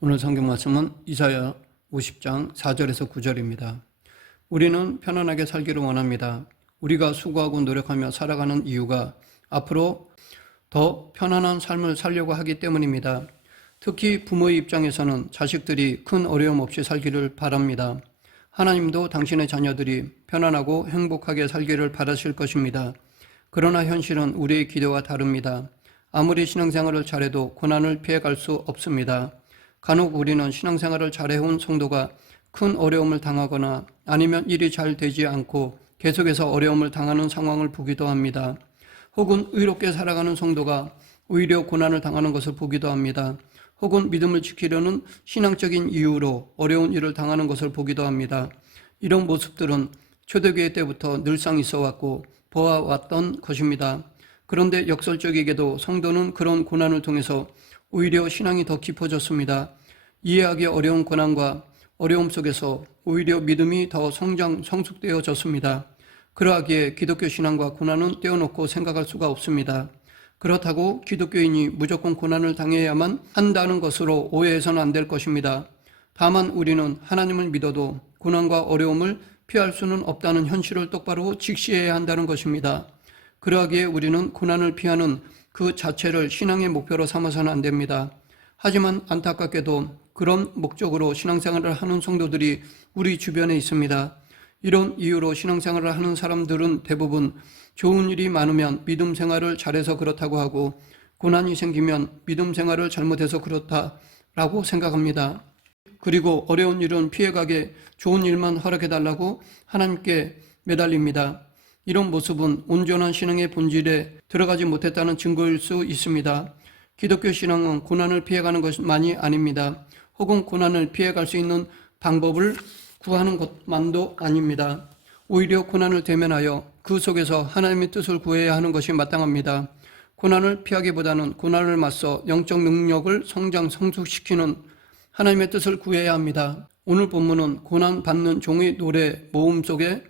오늘 성경 말씀은 이사야 50장 4절에서 9절입니다. 우리는 편안하게 살기를 원합니다. 우리가 수고하고 노력하며 살아가는 이유가 앞으로 더 편안한 삶을 살려고 하기 때문입니다. 특히 부모의 입장에서는 자식들이 큰 어려움 없이 살기를 바랍니다. 하나님도 당신의 자녀들이 편안하고 행복하게 살기를 바라실 것입니다. 그러나 현실은 우리의 기대와 다릅니다. 아무리 신앙생활을 잘해도 고난을 피해갈 수 없습니다. 간혹 우리는 신앙생활을 잘해온 성도가 큰 어려움을 당하거나 아니면 일이 잘 되지 않고 계속해서 어려움을 당하는 상황을 보기도 합니다. 혹은 의롭게 살아가는 성도가 오히려 고난을 당하는 것을 보기도 합니다. 혹은 믿음을 지키려는 신앙적인 이유로 어려운 일을 당하는 것을 보기도 합니다. 이런 모습들은 초대교회 때부터 늘상 있어왔고 보아왔던 것입니다. 그런데 역설적이게도 성도는 그런 고난을 통해서 오히려 신앙이 더 깊어졌습니다. 이해하기 어려운 고난과 어려움 속에서 오히려 믿음이 더 성숙되어졌습니다. 그러하기에 기독교 신앙과 고난은 떼어놓고 생각할 수가 없습니다. 그렇다고 기독교인이 무조건 고난을 당해야만 한다는 것으로 오해해서는 안 될 것입니다. 다만 우리는 하나님을 믿어도 고난과 어려움을 피할 수는 없다는 현실을 똑바로 직시해야 한다는 것입니다. 그러하기에 우리는 고난을 피하는 그 자체를 신앙의 목표로 삼아서는 안 됩니다. 하지만 안타깝게도 그런 목적으로 신앙생활을 하는 성도들이 우리 주변에 있습니다. 이런 이유로 신앙생활을 하는 사람들은 대부분 좋은 일이 많으면 믿음 생활을 잘해서 그렇다고 하고 고난이 생기면 믿음 생활을 잘못해서 그렇다라고 생각합니다. 그리고 어려운 일은 피해가게 좋은 일만 허락해달라고 하나님께 매달립니다. 이런 모습은 온전한 신앙의 본질에 들어가지 못했다는 증거일 수 있습니다. 기독교 신앙은 고난을 피해가는 것만이 아닙니다. 혹은 고난을 피해갈 수 있는 방법을 구하는 것만도 아닙니다. 오히려 고난을 대면하여 그 속에서 하나님의 뜻을 구해야 하는 것이 마땅합니다. 고난을 피하기보다는 고난을 맞서 영적 능력을 성숙시키는 하나님의 뜻을 구해야 합니다. 오늘 본문은 고난받는 종의 노래 모음 속에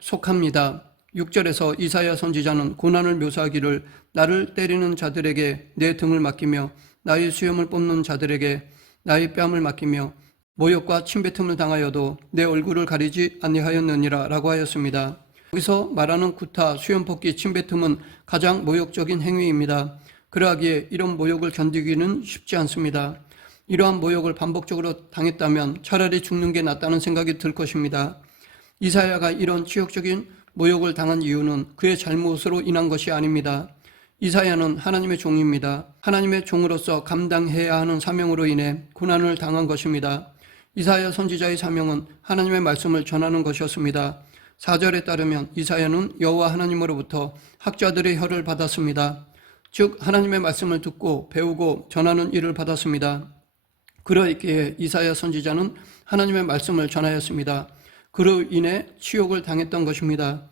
속합니다. 6절에서 이사야 선지자는 고난을 묘사하기를 나를 때리는 자들에게 내 등을 맡기며 나의 수염을 뽑는 자들에게 나의 뺨을 맡기며 모욕과 침뱉음을 당하여도 내 얼굴을 가리지 아니하였느니라 라고 하였습니다. 여기서 말하는 구타, 수염 뽑기, 침뱉음은 가장 모욕적인 행위입니다. 그러하기에 이런 모욕을 견디기는 쉽지 않습니다. 이러한 모욕을 반복적으로 당했다면 차라리 죽는 게 낫다는 생각이 들 것입니다. 이사야가 이런 치욕적인 모욕을 당한 이유는 그의 잘못으로 인한 것이 아닙니다. 이사야는 하나님의 종입니다. 하나님의 종으로서 감당해야 하는 사명으로 인해 고난을 당한 것입니다. 이사야 선지자의 사명은 하나님의 말씀을 전하는 것이었습니다. 4절에 따르면 이사야는 여호와 하나님으로부터 학자들의 혀를 받았습니다. 즉 하나님의 말씀을 듣고 배우고 전하는 일을 받았습니다. 그러기에 이사야 선지자는 하나님의 말씀을 전하였습니다. 그로 인해 치욕을 당했던 것입니다.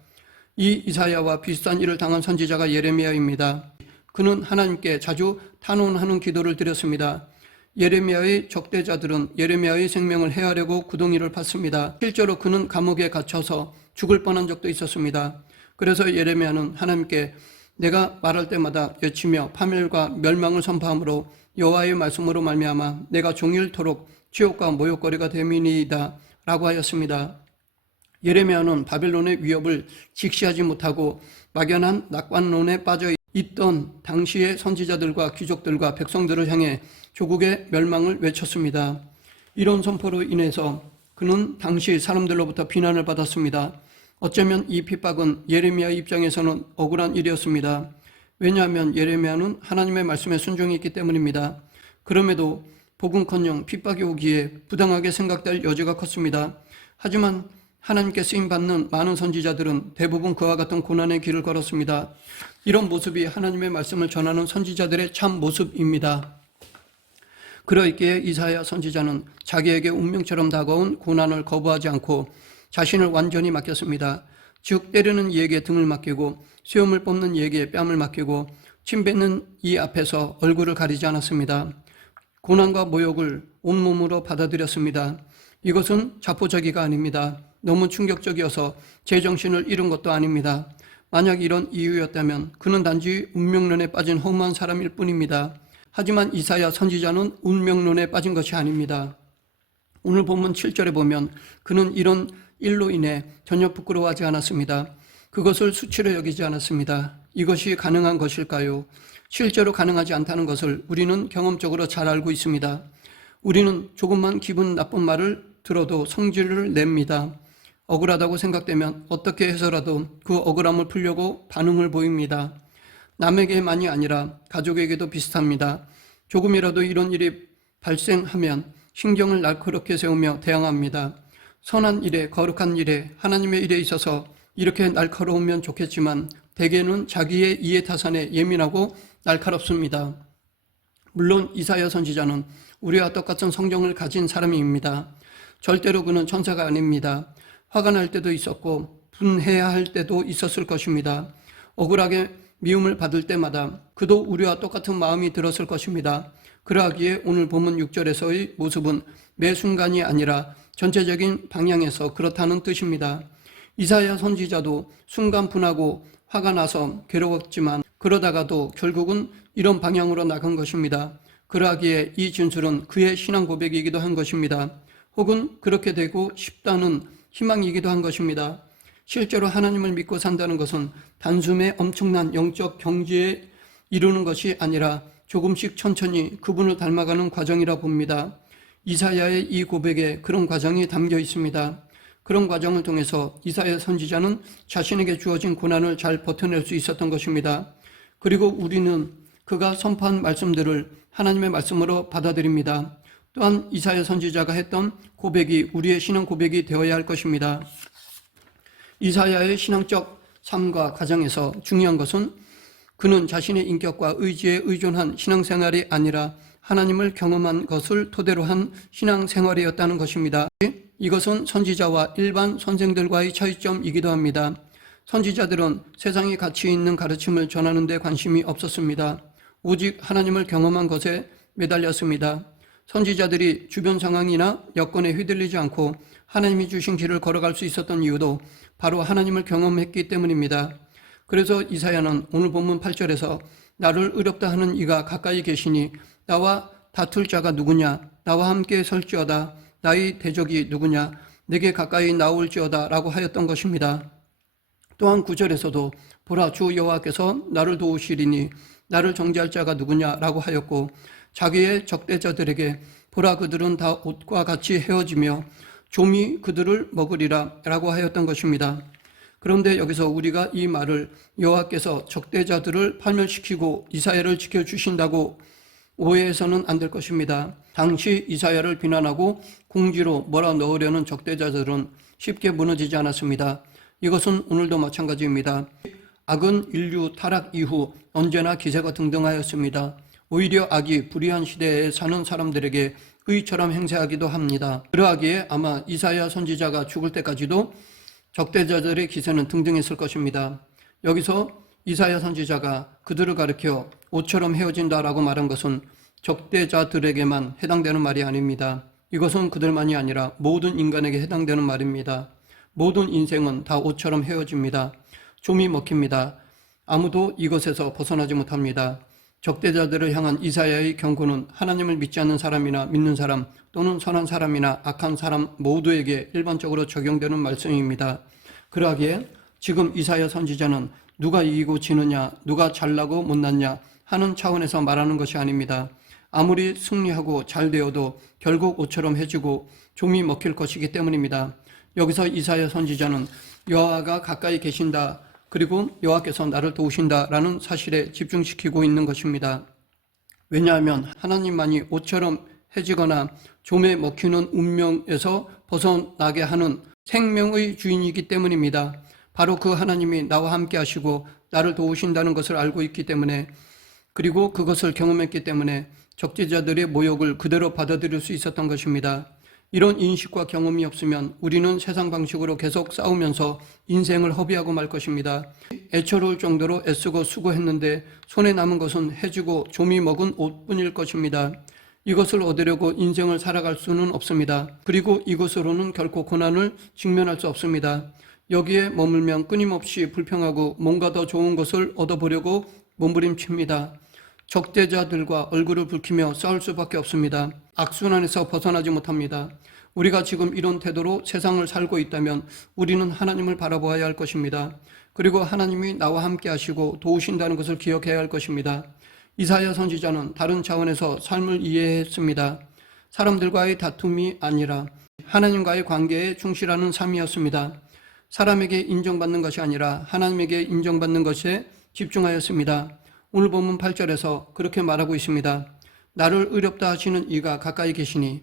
이 이사야와 비슷한 일을 당한 선지자가 예레미야입니다. 그는 하나님께 자주 탄원하는 기도를 드렸습니다. 예레미야의 적대자들은 예레미야의 생명을 해하려고 구덩이를 팠습니다. 실제로 그는 감옥에 갇혀서 죽을 뻔한 적도 있었습니다. 그래서 예레미야는 하나님께 내가 말할 때마다 외치며 파멸과 멸망을 선포함으로 여호와의 말씀으로 말미암아 내가 종일토록 치욕과 모욕거리가 됨이니이다 라고 하였습니다. 예레미야는 바벨론의 위협을 직시하지 못하고 막연한 낙관론에 빠져 있던 당시의 선지자들과 귀족들과 백성들을 향해 조국의 멸망을 외쳤습니다. 이런 선포로 인해서 그는 당시 사람들로부터 비난을 받았습니다. 어쩌면 이 핍박은 예레미야의 입장에서는 억울한 일이었습니다. 왜냐하면 예레미야는 하나님의 말씀에 순종했기 때문입니다. 그럼에도 복음커녕 핍박이 오기에 부당하게 생각될 여지가 컸습니다. 하지만 하나님께 쓰임받는 많은 선지자들은 대부분 그와 같은 고난의 길을 걸었습니다. 이런 모습이 하나님의 말씀을 전하는 선지자들의 참 모습입니다. 그러기에 이사야 선지자는 자기에게 운명처럼 다가온 고난을 거부하지 않고 자신을 완전히 맡겼습니다. 즉 때리는 이에게 등을 맡기고 수염을 뽑는 이에게 뺨을 맡기고 침뱉는 이 앞에서 얼굴을 가리지 않았습니다. 고난과 모욕을 온몸으로 받아들였습니다. 이것은 자포자기가 아닙니다. 너무 충격적이어서 제정신을 잃은 것도 아닙니다. 만약 이런 이유였다면 그는 단지 운명론에 빠진 허무한 사람일 뿐입니다. 하지만 이사야 선지자는 운명론에 빠진 것이 아닙니다. 오늘 본문 7절에 보면 그는 이런 일로 인해 전혀 부끄러워하지 않았습니다. 그것을 수치로 여기지 않았습니다. 이것이 가능한 것일까요? 실제로 가능하지 않다는 것을 우리는 경험적으로 잘 알고 있습니다. 우리는 조금만 기분 나쁜 말을 들어도 성질을 냅니다. 억울하다고 생각되면 어떻게 해서라도 그 억울함을 풀려고 반응을 보입니다. 남에게만이 아니라 가족에게도 비슷합니다. 조금이라도 이런 일이 발생하면 신경을 날카롭게 세우며 대항합니다. 선한 일에, 거룩한 일에, 하나님의 일에 있어서 이렇게 날카로우면 좋겠지만 대개는 자기의 이해타산에 예민하고 날카롭습니다. 물론 이사야 선지자는 우리와 똑같은 성정을 가진 사람입니다. 절대로 그는 천사가 아닙니다. 화가 날 때도 있었고 분해야 할 때도 있었을 것입니다. 억울하게 미움을 받을 때마다 그도 우리와 똑같은 마음이 들었을 것입니다. 그러하기에 오늘 본문 6절에서의 모습은 매 순간이 아니라 전체적인 방향에서 그렇다는 뜻입니다. 이사야 선지자도 순간 분하고 화가 나서 괴로웠지만 그러다가도 결국은 이런 방향으로 나간 것입니다. 그러하기에 이 진술은 그의 신앙 고백이기도 한 것입니다. 혹은 그렇게 되고 싶다는 희망이기도 한 것입니다. 실제로 하나님을 믿고 산다는 것은 단숨에 엄청난 영적 경지에 이루는 것이 아니라 조금씩 천천히 그분을 닮아가는 과정이라 봅니다. 이사야의 이 고백에 그런 과정이 담겨 있습니다. 그런 과정을 통해서 이사야 선지자는 자신에게 주어진 고난을 잘 버텨낼 수 있었던 것입니다. 그리고 우리는 그가 선포한 말씀들을 하나님의 말씀으로 받아들입니다. 또한 이사야 선지자가 했던 고백이 우리의 신앙 고백이 되어야 할 것입니다. 이사야의 신앙적 삶과 과정에서 중요한 것은 그는 자신의 인격과 의지에 의존한 신앙생활이 아니라 하나님을 경험한 것을 토대로 한 신앙생활이었다는 것입니다. 이것은 선지자와 일반 선생들과의 차이점이기도 합니다. 선지자들은 세상에 가치 있는 가르침을 전하는 데 관심이 없었습니다. 오직 하나님을 경험한 것에 매달렸습니다. 선지자들이 주변 상황이나 여건에 휘둘리지 않고 하나님이 주신 길을 걸어갈 수 있었던 이유도 바로 하나님을 경험했기 때문입니다. 그래서 이사야는 오늘 본문 8절에서 나를 의롭다 하는 이가 가까이 계시니 나와 다툴 자가 누구냐? 나와 함께 설지어다. 나의 대적이 누구냐? 내게 가까이 나올지어다 라고 하였던 것입니다. 또한 9절에서도 보라 주 여호와께서 나를 도우시리니 나를 정죄할 자가 누구냐? 라고 하였고 자기의 적대자들에게 보라 그들은 다 옷과 같이 헤어지며 좀이 그들을 먹으리라 라고 하였던 것입니다. 그런데 여기서 우리가 이 말을 여호와께서 적대자들을 파멸시키고 이사야를 지켜주신다고 오해해서는 안 될 것입니다. 당시 이사야를 비난하고 궁지로 몰아넣으려는 적대자들은 쉽게 무너지지 않았습니다. 이것은 오늘도 마찬가지입니다. 악은 인류 타락 이후 언제나 기세가 등등하였습니다. 오히려 악이 불의한 시대에 사는 사람들에게 의처럼 행세하기도 합니다. 그러하기에 아마 이사야 선지자가 죽을 때까지도 적대자들의 기세는 등등했을 것입니다. 여기서 이사야 선지자가 그들을 가리켜 옷처럼 헤어진다라고 말한 것은 적대자들에게만 해당되는 말이 아닙니다. 이것은 그들만이 아니라 모든 인간에게 해당되는 말입니다. 모든 인생은 다 옷처럼 헤어집니다. 좀이 먹힙니다. 아무도 이것에서 벗어나지 못합니다. 적대자들을 향한 이사야의 경고는 하나님을 믿지 않는 사람이나 믿는 사람 또는 선한 사람이나 악한 사람 모두에게 일반적으로 적용되는 말씀입니다. 그러하기에 지금 이사야 선지자는 누가 이기고 지느냐, 누가 잘나고 못났냐 하는 차원에서 말하는 것이 아닙니다. 아무리 승리하고 잘 되어도 결국 옷처럼 해지고 좀이 먹힐 것이기 때문입니다. 여기서 이사야 선지자는 여호와가 가까이 계신다, 그리고 여호와께서 나를 도우신다라는 사실에 집중시키고 있는 것입니다. 왜냐하면 하나님만이 옷처럼 해지거나 좀에 먹히는 운명에서 벗어나게 하는 생명의 주인이기 때문입니다. 바로 그 하나님이 나와 함께 하시고 나를 도우신다는 것을 알고 있기 때문에, 그리고 그것을 경험했기 때문에 적대자들의 모욕을 그대로 받아들일 수 있었던 것입니다. 이런 인식과 경험이 없으면 우리는 세상 방식으로 계속 싸우면서 인생을 허비하고 말 것입니다. 애처로울 정도로 애쓰고 수고했는데 손에 남은 것은 해지고 좀이 먹은 옷뿐일 것입니다. 이것을 얻으려고 인생을 살아갈 수는 없습니다. 그리고 이것으로는 결코 고난을 직면할 수 없습니다. 여기에 머물면 끊임없이 불평하고 뭔가 더 좋은 것을 얻어보려고 몸부림칩니다. 적대자들과 얼굴을 붉히며 싸울 수밖에 없습니다. 악순환에서 벗어나지 못합니다. 우리가 지금 이런 태도로 세상을 살고 있다면 우리는 하나님을 바라보아야 할 것입니다. 그리고 하나님이 나와 함께 하시고 도우신다는 것을 기억해야 할 것입니다. 이사야 선지자는 다른 차원에서 삶을 이해했습니다. 사람들과의 다툼이 아니라 하나님과의 관계에 충실하는 삶이었습니다. 사람에게 인정받는 것이 아니라 하나님에게 인정받는 것에 집중하였습니다. 오늘 본문 8절에서 그렇게 말하고 있습니다. 나를 의롭다 하시는 이가 가까이 계시니.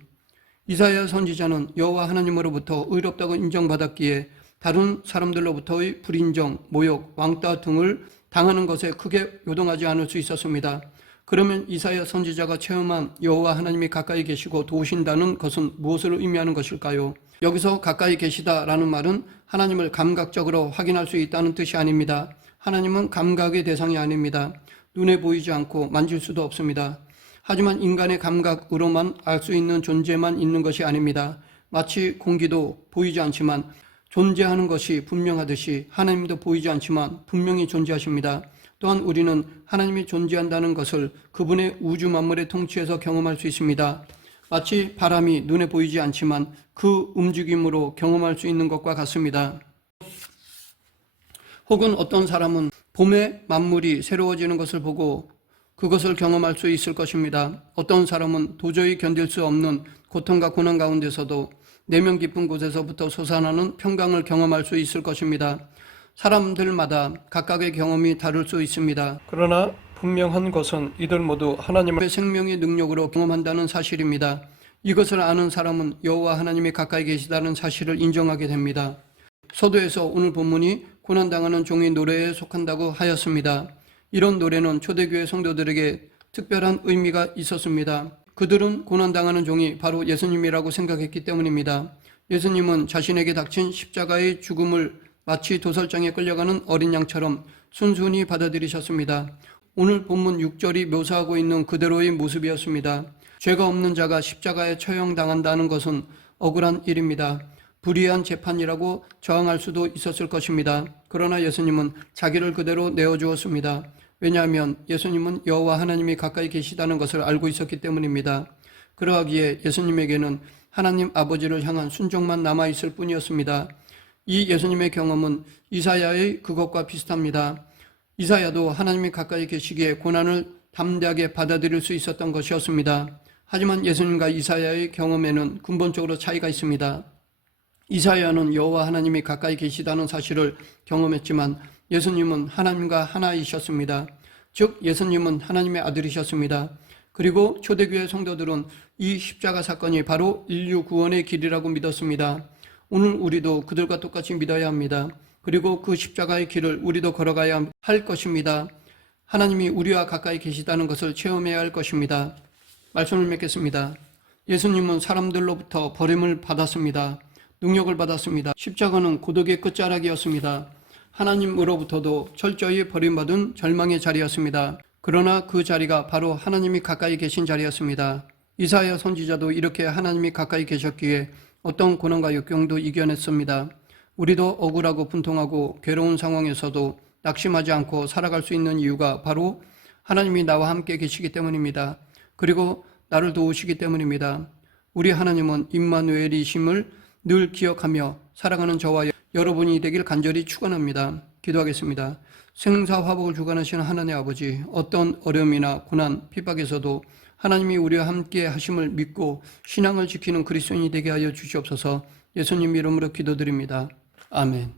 이사야 선지자는 여호와 하나님으로부터 의롭다고 인정받았기에 다른 사람들로부터의 불인정, 모욕, 왕따 등을 당하는 것에 크게 요동하지 않을 수 있었습니다. 그러면 이사야 선지자가 체험한 여호와 하나님이 가까이 계시고 도우신다는 것은 무엇을 의미하는 것일까요? 여기서 가까이 계시다라는 말은 하나님을 감각적으로 확인할 수 있다는 뜻이 아닙니다. 하나님은 감각의 대상이 아닙니다. 눈에 보이지 않고 만질 수도 없습니다. 하지만 인간의 감각으로만 알 수 있는 존재만 있는 것이 아닙니다. 마치 공기도 보이지 않지만 존재하는 것이 분명하듯이 하나님도 보이지 않지만 분명히 존재하십니다. 또한 우리는 하나님이 존재한다는 것을 그분의 우주 만물의 통치에서 경험할 수 있습니다. 마치 바람이 눈에 보이지 않지만 그 움직임으로 경험할 수 있는 것과 같습니다. 혹은 어떤 사람은 봄에 만물이 새로워지는 것을 보고 그것을 경험할 수 있을 것입니다. 어떤 사람은 도저히 견딜 수 없는 고통과 고난 가운데서도 내면 깊은 곳에서부터 솟아나는 평강을 경험할 수 있을 것입니다. 사람들마다 각각의 경험이 다를 수 있습니다. 그러나 분명한 것은 이들 모두 하나님의 생명의 능력으로 경험한다는 사실입니다. 이것을 아는 사람은 여호와 하나님이 가까이 계시다는 사실을 인정하게 됩니다. 서두에서 오늘 본문이 고난당하는 종의 노래에 속한다고 하였습니다. 이런 노래는 초대교회 성도들에게 특별한 의미가 있었습니다. 그들은 고난당하는 종이 바로 예수님이라고 생각했기 때문입니다. 예수님은 자신에게 닥친 십자가의 죽음을 마치 도살장에 끌려가는 어린 양처럼 순순히 받아들이셨습니다. 오늘 본문 6절이 묘사하고 있는 그대로의 모습이었습니다. 죄가 없는 자가 십자가에 처형당한다는 것은 억울한 일입니다. 불의한 재판이라고 저항할 수도 있었을 것입니다. 그러나 예수님은 자기를 그대로 내어주었습니다. 왜냐하면 예수님은 여호와 하나님이 가까이 계시다는 것을 알고 있었기 때문입니다. 그러하기에 예수님에게는 하나님 아버지를 향한 순종만 남아있을 뿐이었습니다. 이 예수님의 경험은 이사야의 그것과 비슷합니다. 이사야도 하나님이 가까이 계시기에 고난을 담대하게 받아들일 수 있었던 것이었습니다. 하지만 예수님과 이사야의 경험에는 근본적으로 차이가 있습니다. 이사야는 여호와 하나님이 가까이 계시다는 사실을 경험했지만 예수님은 하나님과 하나이셨습니다. 즉 예수님은 하나님의 아들이셨습니다. 그리고 초대교회 성도들은 이 십자가 사건이 바로 인류 구원의 길이라고 믿었습니다. 오늘 우리도 그들과 똑같이 믿어야 합니다. 그리고 그 십자가의 길을 우리도 걸어가야 할 것입니다. 하나님이 우리와 가까이 계시다는 것을 체험해야 할 것입니다. 말씀을 맺겠습니다. 예수님은 사람들로부터 버림을 받았습니다. 능력을 받았습니다. 십자가는 고독의 끝자락이었습니다. 하나님으로부터도 철저히 버림받은 절망의 자리였습니다. 그러나 그 자리가 바로 하나님이 가까이 계신 자리였습니다. 이사야 선지자도 이렇게 하나님이 가까이 계셨기에 어떤 고난과 역경도 이겨냈습니다. 우리도 억울하고 분통하고 괴로운 상황에서도 낙심하지 않고 살아갈 수 있는 이유가 바로 하나님이 나와 함께 계시기 때문입니다. 그리고 나를 도우시기 때문입니다. 우리 하나님은 임마누엘이심을 늘 기억하며 살아가는 저와 여러분이 되길 간절히 축원합니다. 기도하겠습니다. 생사화복을 주관하시는 하나님 아버지, 어떤 어려움이나 고난, 핍박에서도 하나님이 우리와 함께 하심을 믿고 신앙을 지키는 그리스도인이 되게 하여 주시옵소서. 예수님 이름으로 기도드립니다. 아멘.